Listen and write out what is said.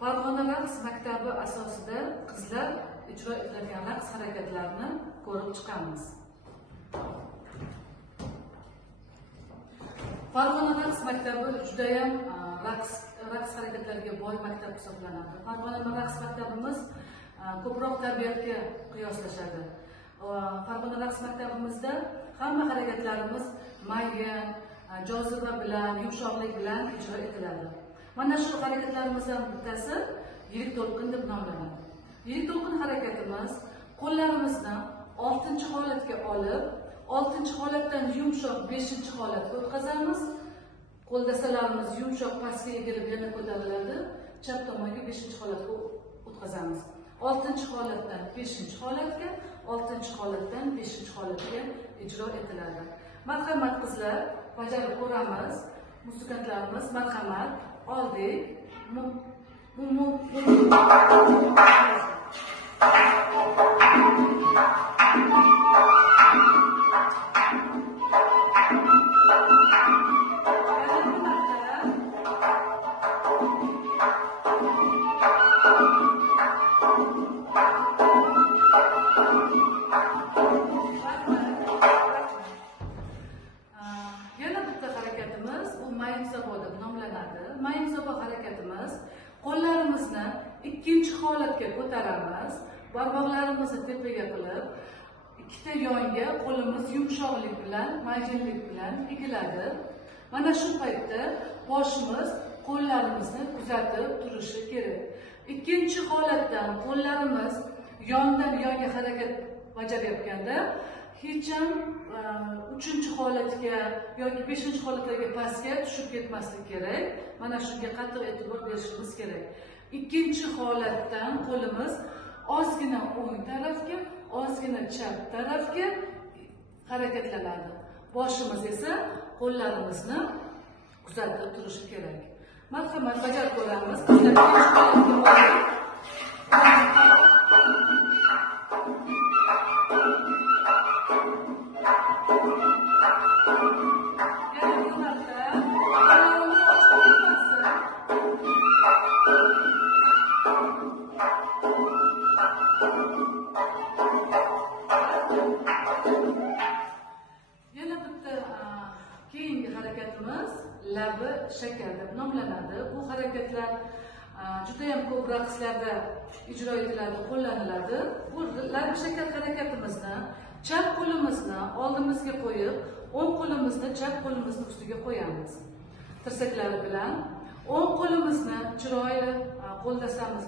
Farg'ona raqs maktabi asosida qizlar ijro etiladigan raqs harakatlarini ko'rib chiqamiz. Farg'ona raqs maktabi juda ham raqs harakatlariga boy maktab hisoblanadi. Farg'ona raqs maktabimiz ko'proq tabiatga qiyoslashadi. Farg'ona raqs maktabimizda hamma harakatlarimiz mayin, joziba bilan, yumshoqlik bilan ijro etiladi. Mana shu harakatlarimizdan bittasi yirik to'lqin deb nomlanadi. Yirik to'lqin harakatimiz qo'llarimizni 6-holatga olib, 6-holatdan yumshoq 5-holatga o'tkazamiz. Qo'l dastalarimiz yumshoq pastga egilib yana ko'tariladi. Chap tomonga 5-holatga o'tkazamiz. 6-holatdan 5-holatga, 6-holatdan 5-holatga ijro etiladi. Marhamat qizlar, bajarib ko'ramiz. Musiqantlarimiz marhamat oldik. Yana bitta harakatimiz bu mayin sabo deb nomlanadi. Mayin sabo harakatimiz qo'llarimizni 2-holatga ko'taramiz. Barmoqlarimizni tepaga qilib, ikkita yonga qo'limiz yumshoqlik bilan, mayinlik bilan egiladi. Mana shu paytda boshimiz qo'llarimizni kuzatib turishi kerak. 2-holatdan qo'llarimiz yondan yonga harakat bajarayotganda hech ham 3-holatga yoki 5-holatlarga pastga tushib ketmaslik kerak. Mana shunga qattiq e'tibor berishimiz kerak. 2-holatdan qo'limiz ozgina o'ng tarafga, ozgina chap tarafga harakatlanadi. Boshimiz esa qo'llarimizni kuzatib turishi kerak. Marhamat bajarib ko'ramiz. Yana bitta keyingi harakatimiz labi shakar deb nomlanadi. Bu harakatlar juda ham ko'p raqslarda ijro etiladi, qo'llaniladi. Bu labi shakar harakatimizni chap qo'limizni oldimizga qo'yib, o'ng qo'limizni chap qo'limizni ustiga qo'yamiz. Tirsaklari bilan o'ng qo'limizni chiroyli qo'l dastamiz